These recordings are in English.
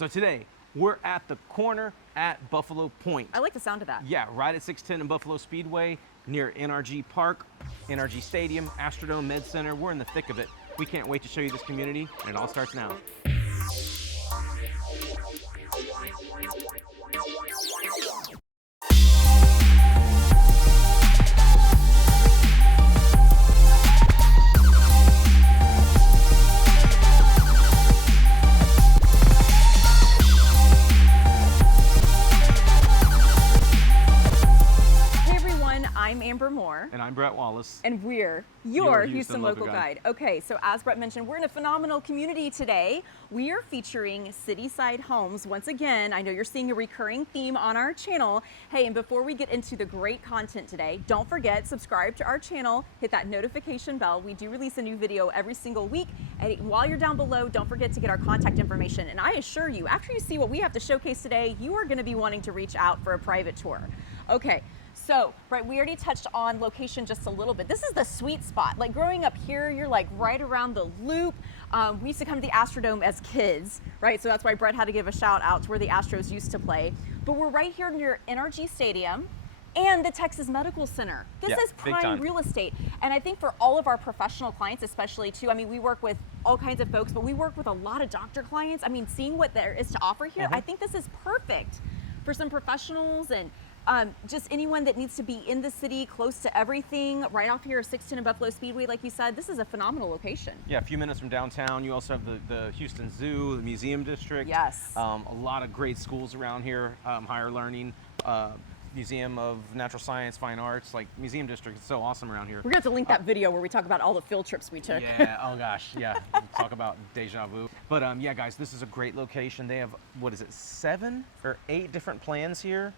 So today, we're at the corner at Buffalo Pointe. I like the sound of that. Yeah, right at 610 and Buffalo Speedway, near NRG Park, NRG Stadium, Astrodome, Med Center. We're in the thick of it. We can't wait to show you this community, and it all starts now. And I'm Bret Wallace. And we're your Houston Local Guide. Okay, so as Bret mentioned, we're in a phenomenal community today. We are featuring CitySide homes. Once again, I know you're seeing a recurring theme on our channel. Hey, and before we get into the great content today, don't forget, subscribe to our channel, hit that notification bell. We do release a new video every single week. And while you're down below, don't forget to get our contact information. And I assure you, after you see what we have to showcase today, you are gonna be wanting to reach out for a private tour. Okay. So, right, we already touched on location just a little bit. This is the sweet spot. Like growing up here, you're like right around the loop. We used to come to the Astrodome as kids, right? So that's why Bret had to give a shout out to where the Astros used to play. But we're right here near NRG Stadium and the Texas Medical Center. This is prime real estate. And I think for all of our professional clients, especially too, I mean, we work with all kinds of folks, but we work with a lot of doctor clients. I mean, seeing what there is to offer here, I think this is perfect for some professionals and just anyone that needs to be in the city, close to everything, right off here, 610 and Buffalo Speedway, like you said. This is a phenomenal location. Yeah, a few minutes from downtown. You also have the Houston Zoo, the Museum District. Yes. A lot of great schools around here, higher learning, Museum of Natural Science, Fine Arts, like Museum District. It's so awesome around here. We're gonna have to link that video where we talk about all the field trips we took. Yeah, oh gosh, yeah. We'll talk about deja vu. But yeah, guys, this is a great location. They have, what is it, 7 or 8 different plans here.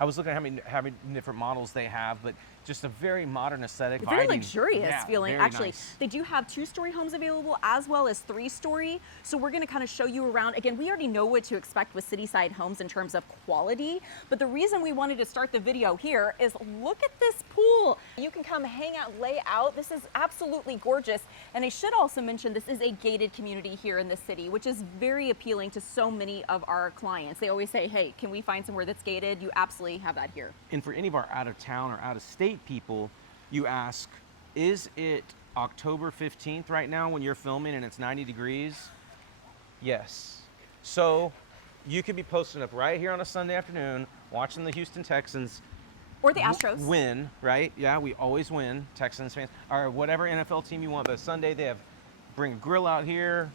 I was looking at how many different models they have, but just a very modern aesthetic. Very luxurious feeling. Actually, nice. They do have 2-story homes available as well as 3-story. So we're gonna kind of show you around. Again, we already know what to expect with CitySide homes in terms of quality, but the reason we wanted to start the video here is look at this pool. You can come hang out, lay out. This is absolutely gorgeous. And I should also mention this is a gated community here in the city, which is very appealing to so many of our clients. They always say, hey, can we find somewhere that's gated? You absolutely have that here. And for any of our out of town or out of state people, you ask, is it October 15th right now when you're filming and it's 90 degrees? Yes. So you could be posting up right here on a Sunday afternoon, watching the Houston Texans. Or the Astros. Win, right? Yeah, we always win, Texans fans. Or whatever NFL team you want, but Sunday they have, bring a grill out here,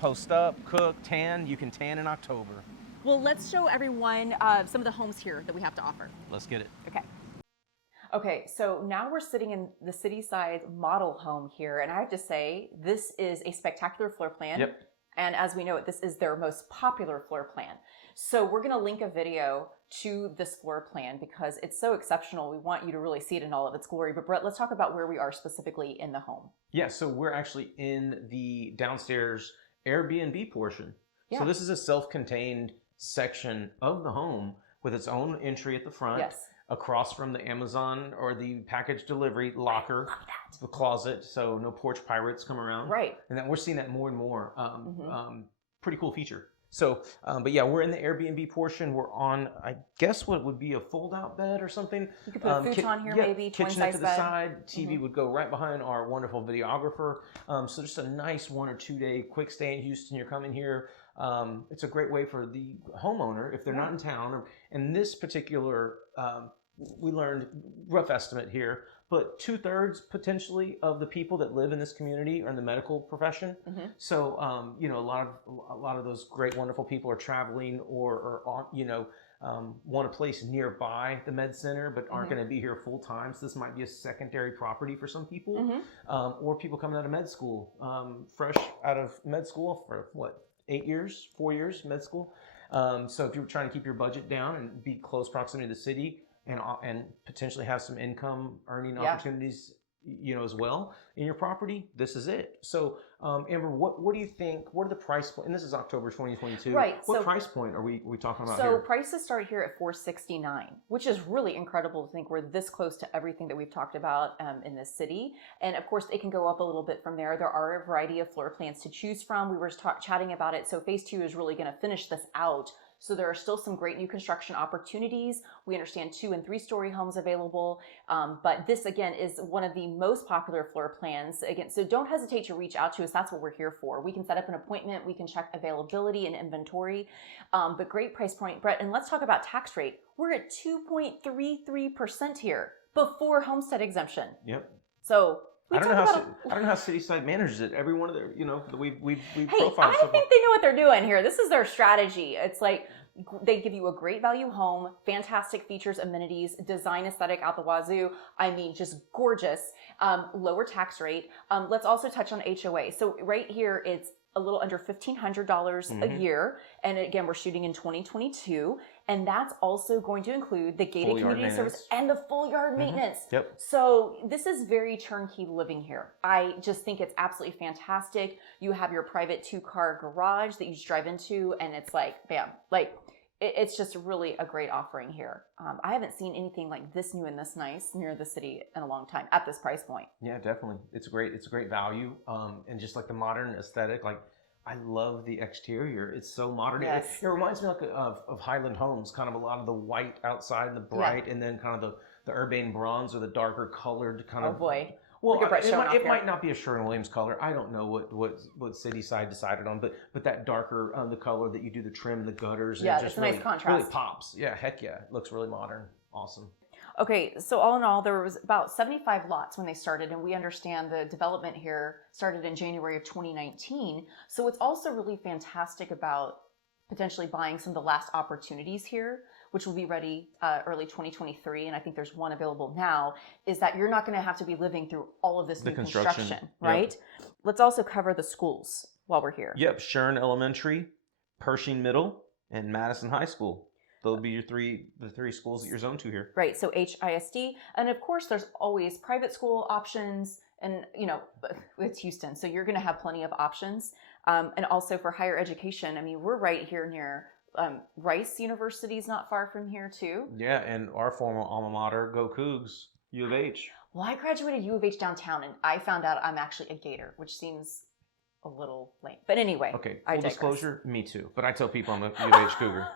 post up, cook, tan. You can tan in October. Well, let's show everyone some of the homes here that we have to offer. Let's get it. Okay. Okay, so now we're sitting in the CitySide model home here, and I have to say, this is a spectacular floor plan. Yep. And as we know it, this is their most popular floor plan. So we're gonna link a video to this floor plan because it's so exceptional. We want you to really see it in all of its glory. But Bret, let's talk about where we are specifically in the home. Yeah, so we're actually in the downstairs Airbnb portion. Yeah. So this is a self-contained section of the home with its own entry at the front. Yes. Across from the Amazon or the package delivery locker, the closet, so no porch pirates come around. Right. And then we're seeing that more and more. Pretty cool feature. So, but yeah, we're in the Airbnb portion. We're on, I guess, what would be a fold-out bed or something. You could put a futon here, maybe, kitchenette to the side. TV would go right behind our wonderful videographer. So just a nice 1 or 2 day quick stay in Houston. You're coming here. It's a great way for the homeowner if they're not in town. And this particular, we learned, rough estimate here, but 2/3 potentially of the people that live in this community are in the medical profession. So you know, a lot of those great, wonderful people are traveling or want a place nearby the med center, but aren't going to be here full time. So this might be a secondary property for some people, or people coming out of med school, fresh out of med school for what, 8 years, 4 years med school. So if you're trying to keep your budget down and be close proximity to the city and potentially have some income earning opportunities, you know, as well in your property, this is it. So Amber, what do you think? What are the price point? And this is October 2022. Right. What price point are we talking about so here? So prices start here at $469, which is really incredible to think we're this close to everything that we've talked about in this city. And of course, it can go up a little bit from there. There are a variety of floor plans to choose from. We were chatting about it. So phase 2 is really going to finish this out. So there are still some great new construction opportunities. We understand 2- and 3-story homes available. But this, again, is one of the most popular floor plans. Again, so don't hesitate to reach out to us. That's what we're here for. We can set up an appointment. We can check availability and inventory. But great price point, Bret. And let's talk about tax rate. We're at 2.33% here before homestead exemption. Yep. So I don't know how CitySide manages it. Every one of their, we've profiled. I think they know what they're doing here. This is their strategy. It's like they give you a great value home, fantastic features, amenities, design aesthetic out the wazoo. I mean, just gorgeous. Lower tax rate. Let's also touch on HOA. So right here, it's a little under $1,500 a year. And again, we're shooting in 2022. And that's also going to include the gated community service and the full yard maintenance. Yep. So this is very turnkey living here. I just think it's absolutely fantastic. You have your private 2-car garage that you just drive into, and it's like, bam, like it's just really a great offering here. I haven't seen anything like this new and this nice near the city in a long time at this price point. Yeah, definitely. It's a great value. And just like the modern aesthetic, like I love the exterior. It's so modern. Yes. It reminds me of Highland homes, kind of a lot of the white outside, the bright, and then kind of the urbane bronze or the darker colored kind of. Oh boy. Well, it might not be a Sherwin-Williams color. I don't know what CitySide decided on, but that darker, the color that you do the trim, the gutters. Yeah, it just it's a nice contrast. Really pops. Yeah, heck yeah. It looks really modern. Awesome. Okay, so all in all, there was about 75 lots when they started, and we understand the development here started in January of 2019. So what's also really fantastic about potentially buying some of the last opportunities here, which will be ready early 2023, and I think there's one available now, is that you're not going to have to be living through all of this new construction, right? Yep. Let's also cover the schools while we're here. Yep, Shern Elementary, Pershing Middle, and Madison High School. They'll be the three schools that you're zoned to here. Right, so HISD, and of course there's always private school options, and it's Houston, so you're going to have plenty of options. And also for higher education, I mean, we're right here near Rice University is not far from here too. Yeah, and our former alma mater, go Cougs, U of H. Well, I graduated U of H downtown, and I found out I'm actually a Gator, which seems a little lame. But anyway, okay, full disclosure, me too. But I tell people I'm a U of H Cougar.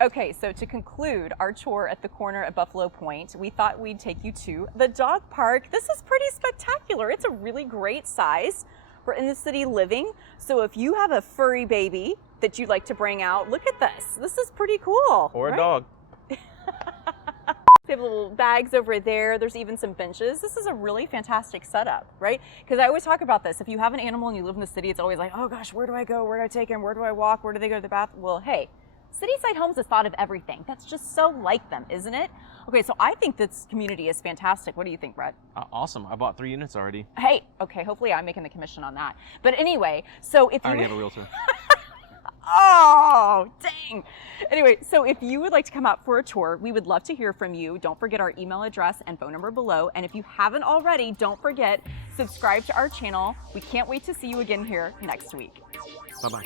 Okay, so to conclude our tour at the corner at Buffalo Pointe, we thought we'd take you to the dog park. This is pretty spectacular. It's a really great size for in the city living. So if you have a furry baby that you'd like to bring out, look at this. This is pretty cool. Or a dog. They have little bags over there. There's even some benches. This is a really fantastic setup, right? Because I always talk about this. If you have an animal and you live in the city, it's always like, oh gosh, where do I go? Where do I take him? Where do I walk? Where do they go to the bathroom? Well, hey, CitySide Homes has thought of everything. That's just so like them, isn't it? Okay, so I think this community is fantastic. What do you think, Bret? Awesome. I bought 3 units already. Hey, okay, hopefully I'm making the commission on that. But anyway, so if I already have a realtor. Oh, dang. Anyway, so if you would like to come out for a tour, we would love to hear from you. Don't forget our email address and phone number below. And if you haven't already, don't forget, subscribe to our channel. We can't wait to see you again here next week. Bye-bye.